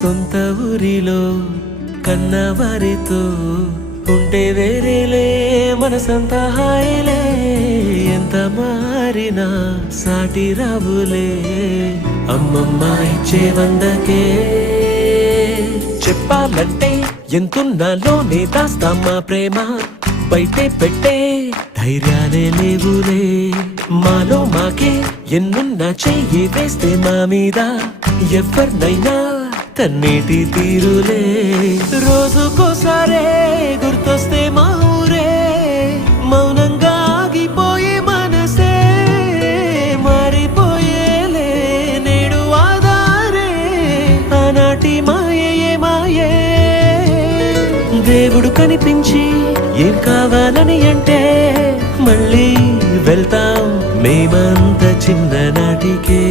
సొంత ఊరిలో కన్నవారితో ఉంటే వేరేలే మనసంతా హాయిలే ఎంత మారినా సాటి రావులే అమ్మమ్మ ఇచ్చే వందకే చెప్పాలంటే ఎంతున్నాలోనే దాస్తామా ప్రేమ బయటే పెట్టే ధైర్యాలే లేవులే మాలో మాకే ఎన్నున్నా చెయ్యి వేస్తే మా మీద ఎవరినైనా కన్నీటి తీరులే రోజుకోసారే గుర్తొస్తే మా ఊరే మౌనంగా ఆగిపోయే మనసే మారిపోయేలే నేడు ఆధారే ఆనాటి మాయే మాయే దేవుడు కనిపించి ఏం కావాలని అంటే మళ్ళీ వెళ్తాం మేమంత చిన్ననాటికే